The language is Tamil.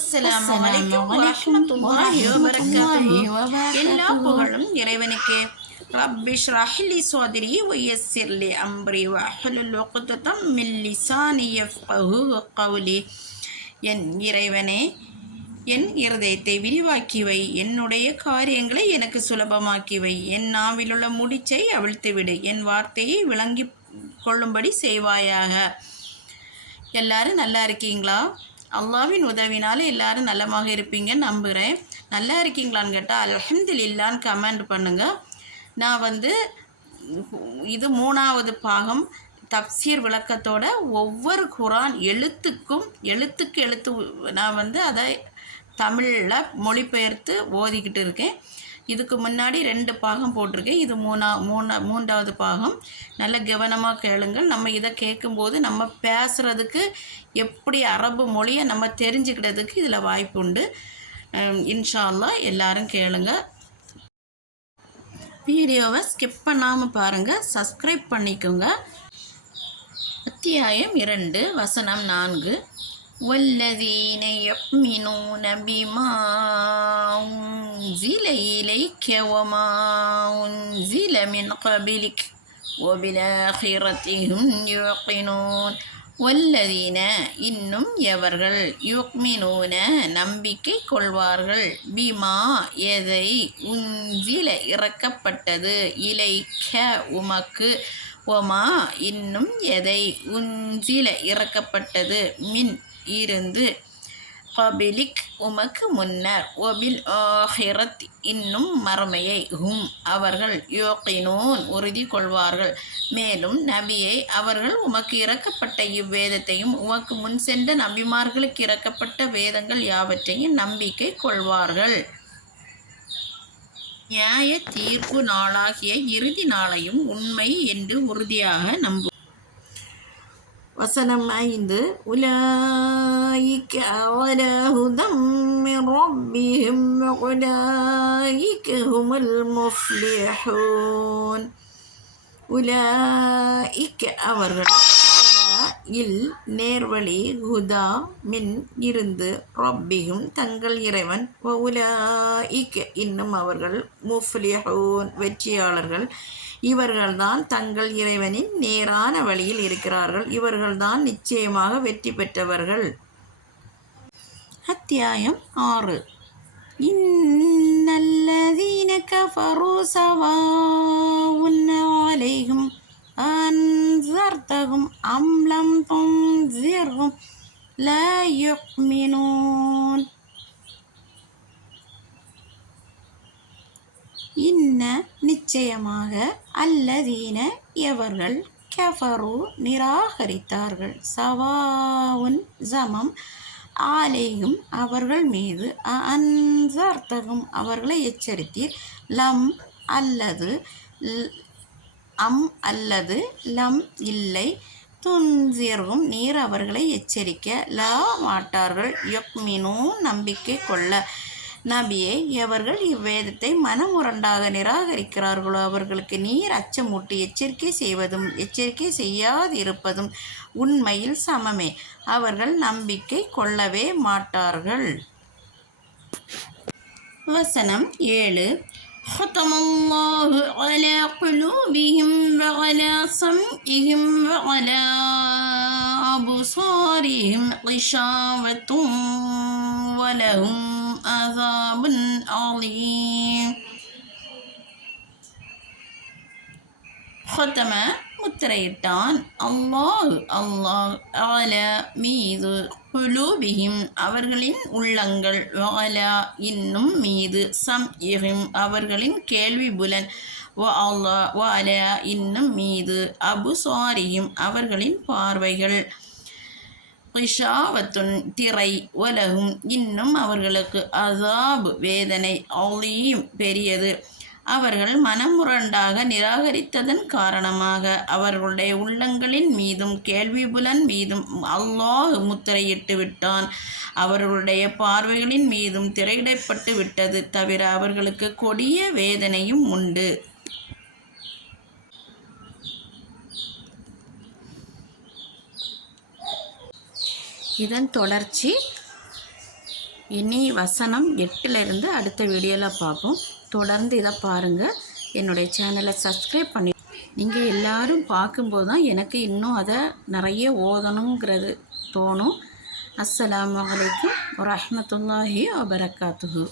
அஸ்ஸலாமு அலைக்கும் வரஹ்மத்துல்லாஹி. வபரகாத்துஹு. எல்லா புகழும் இறைவனுக்கு. ரப்பிஷ் ரஹ்லி சோதரி வயஸ்ஸிர்லி அம்ரி வஹ்லுல் உக்ததம் மின் லிசானி யஃப்கஹு கௌலி என் இறைவனே என் இருதயத்தை விரிவாக்கி வை. என்னுடைய காரியங்களை எனக்கு சுலபமாக்கி வை. என் நாவிலுள்ள முடிச்சை அவிழ்த்து விடு. என் வார்த்தையை விளங்கி கொள்ளும்படி செய்வாயாக. எல்லாரும் நல்லா இருக்கீங்களா? அல்லாவின் உதவினால எல்லாரும் நல்லமாக இருப்பீங்க நம்புகிறேன் நல்லா இருக்கீங்களான்னு கேட்டால் அல்ஹம்துலில்லான்னு கமெண்ட் பண்ணுங்கள் நான் வந்து இது மூணாவது பாகம் தப்சீர் விளக்கத்தோட ஒவ்வொரு குரான் எழுத்துக்கும் எழுத்துக்கு எழுத்து நான் வந்து அதை தமிழில் மொழிபெயர்த்து ஓதிக்கிட்டு இருக்கேன். இதுக்கு முன்னாடி ரெண்டு பாகம் போட்டிருக்கேன். இது மூணா மூணா மூன்றாவது பாகம். நல்ல கவனமாக கேளுங்கள். நம்ம இதை கேட்கும்போது நம்ம பேசுகிறதுக்கு எப்படி அரபு மொழியை நம்ம தெரிஞ்சுக்கிட்டதுக்கு இதில் வாய்ப்பு உண்டு. இன்ஷால்லா இன்ஷா அல்லாஹ் எல்லாரும் கேளுங்க. வீடியோவை ஸ்கிப் பண்ணாமல் பாருங்கள் சப்ஸ்கிரைப் பண்ணிக்கோங்க. அத்தியாயம் இரண்டு வசனம் நான்கு. والذين يؤمنون بما أنزل إليك وما أنزل من قبلك وبالآخرة هم يوقنون வல்லதீன இன்னும் எவர்கள் யுக்மினூன நம்பிக்கை கொள்வார்கள் பிமா எதை உஞ்சில இறக்கப்பட்டது இலைக்க உமக்கு ஒமா இன்னும் எதை உஞ்சில இறக்கப்பட்டது மின் இருந்து கபிலிக் உமக்கு முன்னர். ஒபில் ஆஹிரத் இன்னும் மறுமையை ஹும் அவர்கள் யோக்கினோன் உறுதி கொள்வார்கள். மேலும் நபியை அவர்கள் உமக்கு இறக்கப்பட்ட இவ்வேதத்தையும் உமக்கு முன் சென்ற நபிமார்களுக்கு இறக்கப்பட்ட வேதங்கள் யாவற்றையும் நம்பிக்கை கொள்வார்கள். நியாய தீர்ப்பு நாளாகிய இறுதி நாளையும் உண்மை என்று உறுதியாக நம்பு وسلم عيد أولئك على هدى من ربهم أولئك هم المفلحون. أولئك أولئك இல் நேர்வழி ஹுதா மின் இருந்து ரொப்பிகும் தங்கள் இறைவன். இக் இன்னும் அவர்கள் முஃப்லிஹூன் வெற்றியாளர்கள். இவர்கள்தான் தங்கள் இறைவனின் நேரான வழியில் இருக்கிறார்கள். இவர்கள்தான் நிச்சயமாக வெற்றி பெற்றவர்கள். அத்தியாயம் ஆறு. இன்னல்லதீன கஃபரூ சவாவுன் அலைஹும் تنذرهم لا يؤمنون இன்ன நிச்சயமாக அல்லதீன எவர்கள் கஃபரு நிராகரித்தார்கள் சவாவுன் சமம் ஆலேயும் அவர்கள் மீது அன்சார்த்தகும் அவர்களை எச்சரித்தீர் லம் அல்லது ல்- அம் அல்லது லம் இல்லை துன்சிர்கும் நீர் அவர்களை எச்சரிக்க லா மாட்டார்கள். எப்மினும் நம்பிக்கை கொள்ள. நபியை எவர்கள் இவ்வேதத்தை மனமுரண்டாக நிராகரிக்கிறார்களோ? அவர்களுக்கு நீர் அச்சமூட்டி எச்சரிக்கை செய்வதும் எச்சரிக்கை செய்யாதிருப்பதும் உண்மையில் சமமே. அவர்கள் நம்பிக்கை கொள்ளவே மாட்டார்கள். வசனம் ஏழு. ختم الله على قلوبهم وعلى سمعهم وعلى أبصارهم غشاوة ولهم عذاب عظيم ختم முத்திரையிட்டான் அல்லாஹ் அல்லாஹ் அல மீது குலூபிகிம் அவர்களின் உள்ளங்கள் வஅலா இன்னும் மீது சம் இஹிம் அவர்களின் கேள்வி புலன். வாலா இன்னும் மீது அபு சாரியும் அவர்களின் பார்வைகள். கிஷாவத்துன் திரை உலகும் இன்னும் அவர்களுக்கு அசாப் வேதனை அலீம் பெரியது. அவர்கள் மனமுரண்டாக நிராகரித்ததன் காரணமாக அவர்களுடைய உள்ளங்களின் மீதும் கேள்விபுலன் மீதும் அல்லாஹ் முத்திரையிட்டு விட்டான். அவர்களுடைய பார்வைகளின் மீதும் திரையிடப்பட்டு விட்டது தவிர அவர்களுக்கு கொடிய வேதனையும் உண்டு. இதன் தொடர்ச்சி இனி வசனம் எட்டிலிருந்து அடுத்த வீடியோவில் பார்ப்போம். தொடர்ந்து இதை பாருங்கள் என்னுடைய சேனலை சப்ஸ்கிரைப் பண்ணி நீங்கள் எல்லோரும் பார்க்கும்போது தான் எனக்கு இன்னும் அதை நிறைய ஓதணுங்கிறது தோணும். அஸ்லாம் வலைக்கம் வரஹ்மத்துல்லாஹி வபரகாத்துஹு